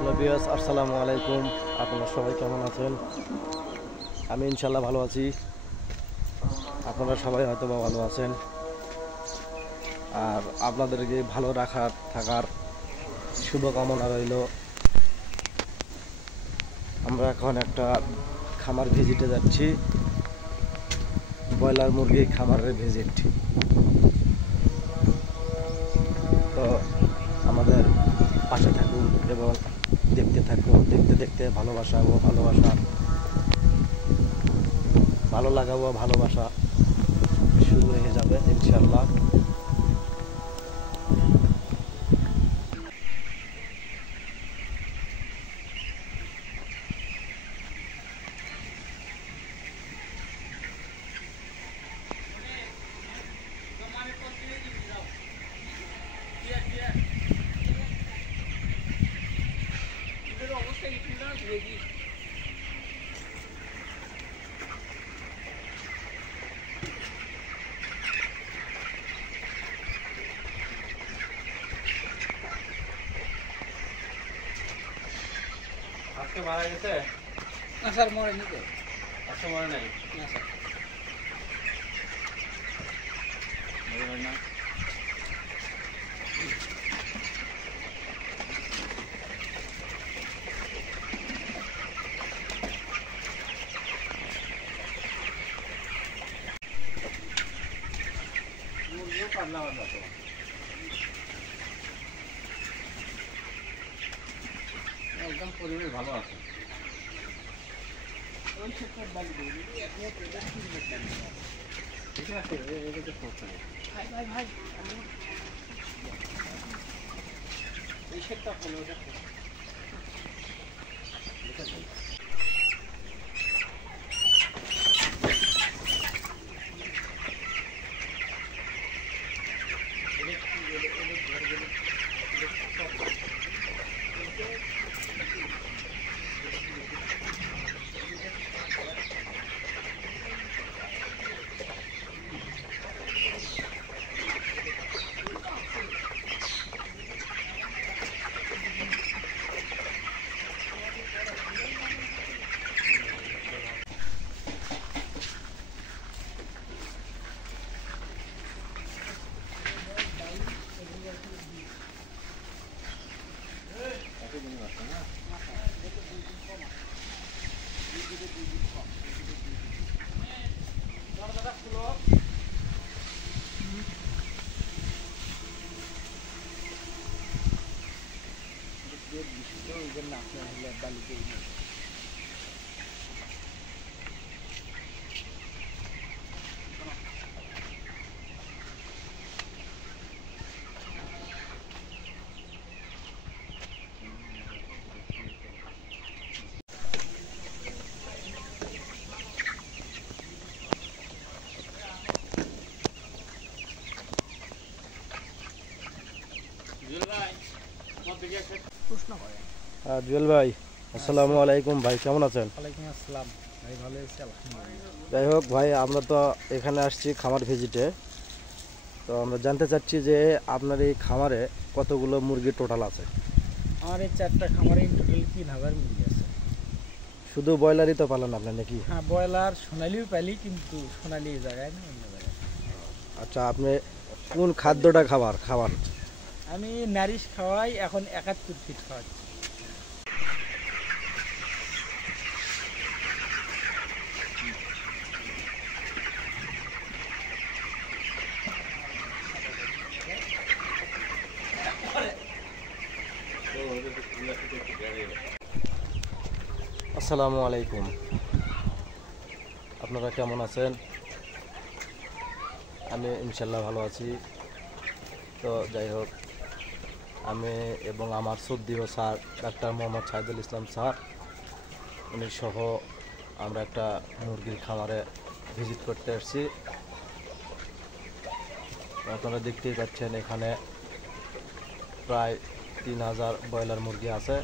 Hello viewers, আসসালামু আলাইকুম। আপনারা সবাই কেমন আছেন? আমি ইনশাল্লাহ ভালো আছি। আপনারা সবাই হয়তো বা ভালো আছেন। আর আপনাদেরকে ভালো থাকার শুভকামনা রইল। আমরা এখন একটা খামার ভিজিটে যাচ্ছি, ব্রয়লার মুরগি খামারের ভিজিট। তো আমাদের পাশে থাকুন এবং দেখতে থাকুন। দেখতে দেখতে ভালো লাগাবো, ভালোবাসা শুরু হয়ে যাবে ইনশাল্লাহ। আজকে মারা গেছে না স্যার, মরেনি তো। আজকে মরে নাই না স্যার। না। মুরগিও পাতলা পাতলা তো। একদম পরিবেশ ভালো আছে। ওই সেক্টর বালি দিয়ে এখনো প্রেজার ঠিক আছে। এটা তো সমস্যা নেই। ভাই এই সেক্টর হলো ওটা। জুয়েল ভাই, আসসালামু আলাইকুম। ভাই কেমন আছেন? ওয়ালাইকুম আসসালাম। ভাই ভালো আছি আলহামদুলিল্লাহ। যাই হোক ভাই, আমরা তো এখানে আসছি খামার ভিজিটে। তো আমরা জানতে চাচ্ছি যে আপনার এই খামারে কতগুলো মুরগি টোটাল আছে? আমার এই 4টা খামারে টোটাল 3000 মুরগি আছে। শুধু ব্রয়লারই তো পালন আপনার নাকি? হ্যাঁ, ব্রয়লার সোনালিও পালি, কিন্তু সোনালি এই জায়গায় না, অন্য জায়গায়। আচ্ছা, আপনি কোন খাদ্যটা খাওয়ান? আমি নারিশ খাওয়াই, এখন 71 ফিট খাওয়াচ্ছি। আসসালামু আলাইকুম। আপনারা কেমন আছেন? আমি ইনশাল্লাহ ভালো আছি। তো যাই হোক, আমি এবং আমার শ্রদ্ধেয় sir doctor Mohammad Saidul Islam sir, উনি সহ আমরা একটা মুরগির খামারে ভিজিট করতে এসেছি। আপনারা দেখতেই পাচ্ছেন এখানে প্রায় 3000 ব্রয়লার মুরগি আছে।